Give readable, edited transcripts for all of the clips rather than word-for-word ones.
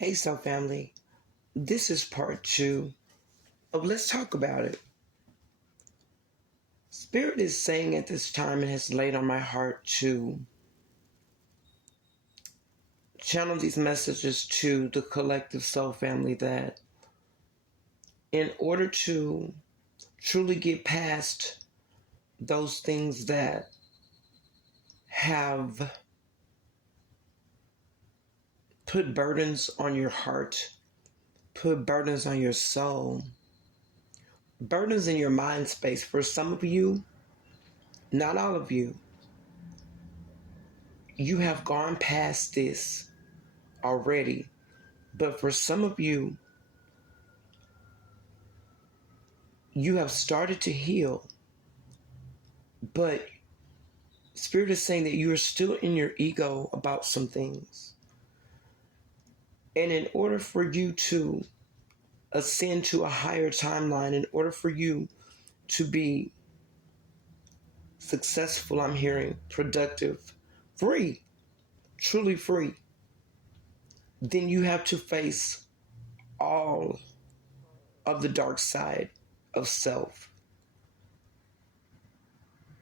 Hey, Soul Family. This is part two of Let's Talk About It. Spirit is saying at this time and has laid on my heart to channel these messages to the collective Soul Family that in order to truly get past those things that have put burdens on your heart, put burdens on your soul, burdens in your mind space. For some of you, not all of you, you have gone past this already. But for some of you, you have started to heal, but Spirit is saying that you are still in your ego about some things. And in order for you to ascend to a higher timeline, in order for you to be successful, I'm hearing, productive, free, truly free, then you have to face all of the dark side of self.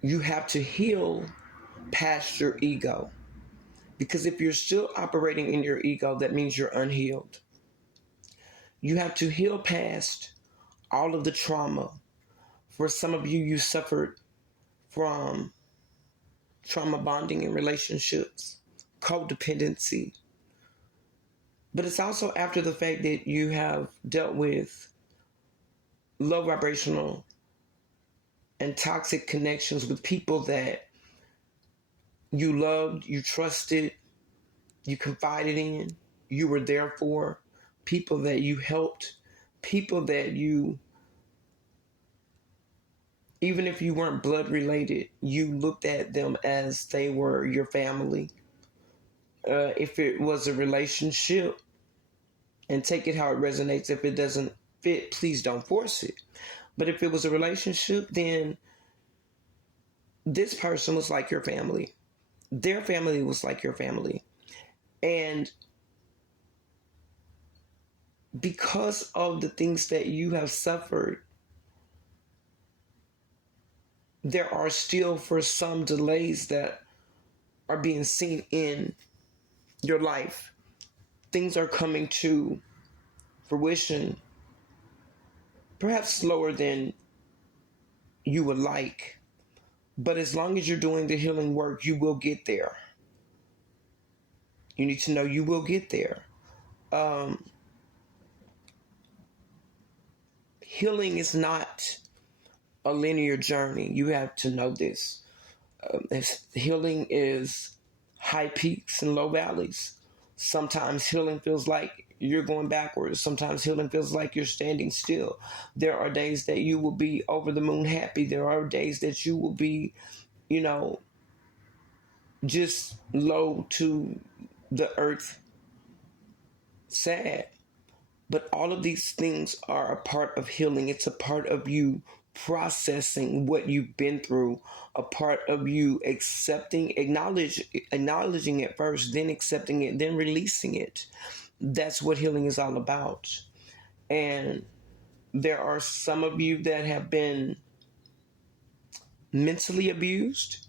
You have to heal past your ego. Because if you're still operating in your ego, that means you're unhealed. You have to heal past all of the trauma. For some of you, you suffered from trauma bonding in relationships, codependency. But it's also after the fact that you have dealt with low vibrational and toxic connections with people that you loved, you trusted, you confided in, you were there for, people that you helped, people that you, even if you weren't blood related, you looked at them as they were your family. If it was a relationship, and take it how it resonates. If it doesn't fit, please don't force it. But if it was a relationship, then this person was like your family. Their family was like your family. And because of the things that you have suffered, there are still for some delays that are being seen in your life. Things are coming to fruition, perhaps slower than you would like. But as long as you're doing the healing work, you will get there. You need to know you will get there. Healing is not a linear journey. You have to know this. Healing is high peaks and low valleys. Sometimes healing feels like you're going backwards. Sometimes healing feels like you're standing still. There are days that you will be over the moon happy. There are days that you will be, just low to the earth, sad. But all of these things are a part of healing. It's a part of you processing what you've been through, a part of you acknowledging it first, then accepting it, then releasing it. That's what healing is all about. And there are some of you that have been mentally abused.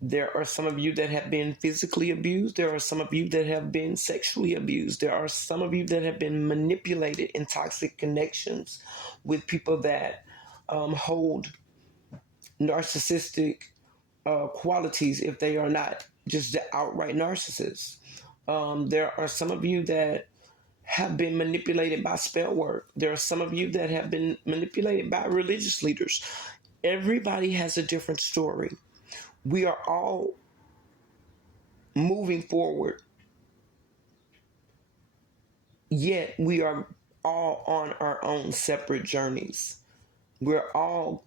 There are some of you that have been physically abused. There are some of you that have been sexually abused. There are some of you that have been manipulated in toxic connections with people that hold narcissistic qualities if they are not just the outright narcissists. There are some of you that have been manipulated by spell work. There are some of you that have been manipulated by religious leaders. Everybody has a different story. We are all moving forward, yet we are all on our own separate journeys. We're all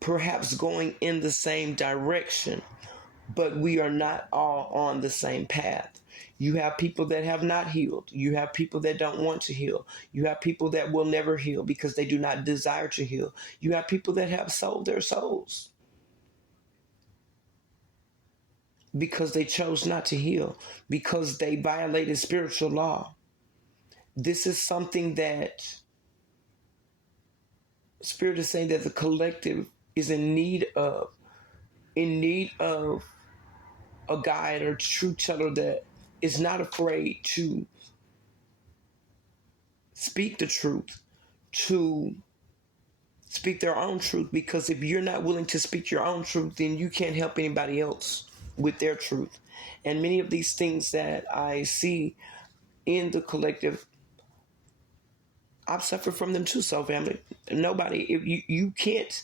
perhaps going in the same direction, but we are not all on the same path. You have people that have not healed. You have people that don't want to heal. You have people that will never heal because they do not desire to heal. You have people that have sold their souls because they chose not to heal, because they violated spiritual law. This is something that Spirit is saying that the collective is in need of a guide or truth teller that is not afraid to speak the truth, to speak their own truth. Because if you're not willing to speak your own truth, then you can't help anybody else with their truth. And many of these things that I see in the collective, I've suffered from them too. So, family, nobody, if you can't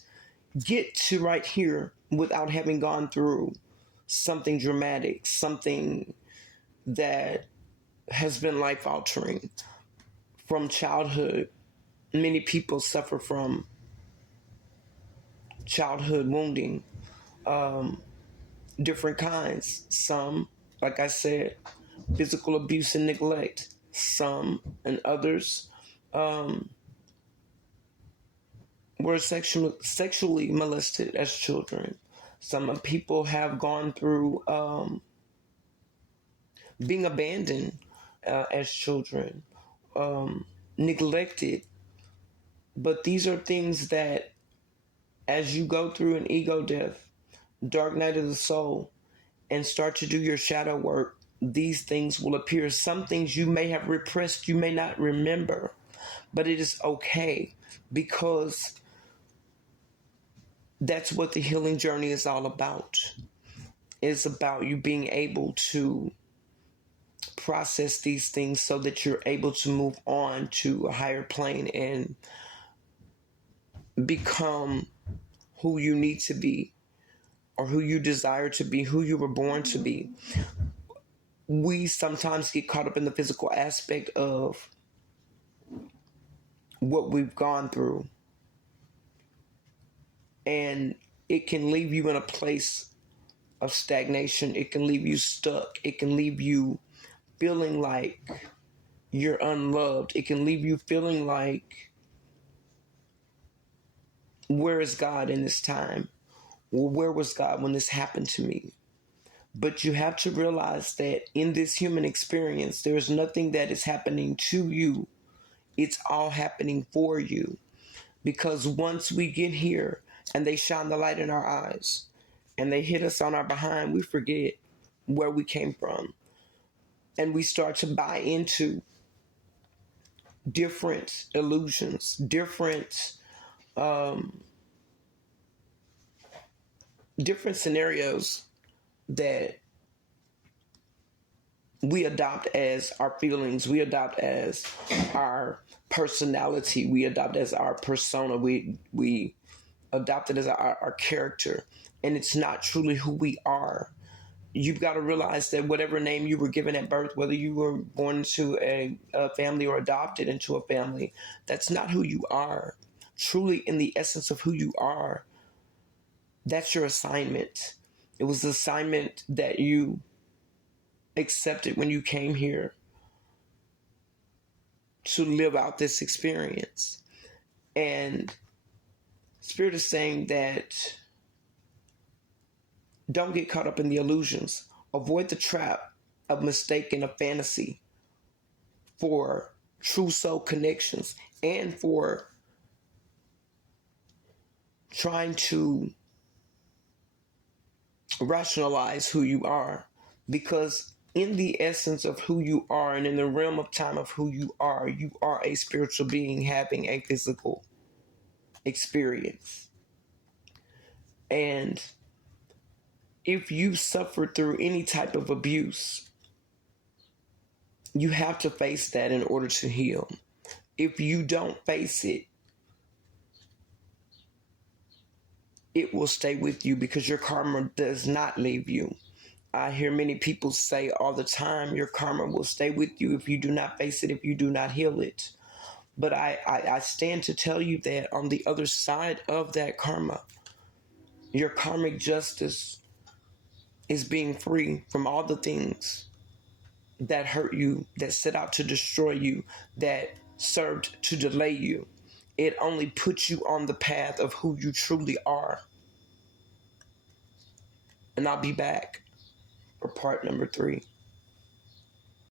get to right here without having gone through something dramatic, something that has been life altering from childhood. Many people suffer from childhood wounding, different kinds. Some, like I said, physical abuse and neglect. Some and others were sexually molested as children. Some people have gone through being abandoned as children, neglected. But these are things that, as you go through an ego death, dark night of the soul, and start to do your shadow work, these things will appear. Some things you may have repressed, you may not remember, but it is okay, because that's what the healing journey is all about. It's about you being able to process these things so that you're able to move on to a higher plane and become who you need to be, or who you desire to be, who you were born to be. We sometimes get caught up in the physical aspect of what we've gone through, and it can leave you in a place of stagnation. It can leave you stuck. It can leave you feeling like you're unloved. It can leave you feeling like, where is God in this time? Well, where was God when this happened to me? But you have to realize that in this human experience, there's nothing that is happening to you. It's all happening for you. Because once we get here and they shine the light in our eyes and they hit us on our behind, we forget where we came from. And we start to buy into different illusions, different scenarios that we adopt as our feelings, we adopt as our personality, we adopt as our persona, we adopt it as our character, and it's not truly who we are. You've got to realize that whatever name you were given at birth, whether you were born into a family or adopted into a family, that's not who you are. Truly, in the essence of who you are, that's your assignment. It was the assignment that you accepted when you came here to live out this experience. And Spirit is saying that don't get caught up in the illusions. Avoid the trap of mistaking a fantasy for true soul connections, and for trying to rationalize who you are. Because in the essence of who you are, and in the realm of time of who you are a spiritual being having a physical experience. And if you suffered through any type of abuse, you have to face that in order to heal. If you don't face it, it will stay with you, because your karma does not leave you. I hear many people say all the time, your karma will stay with you if you do not face it, if you do not heal it. But I stand to tell you that on the other side of that karma, your karmic justice is being free from all the things that hurt you, that set out to destroy you, that served to delay you. It only puts you on the path of who you truly are. And I'll be back for part number 3.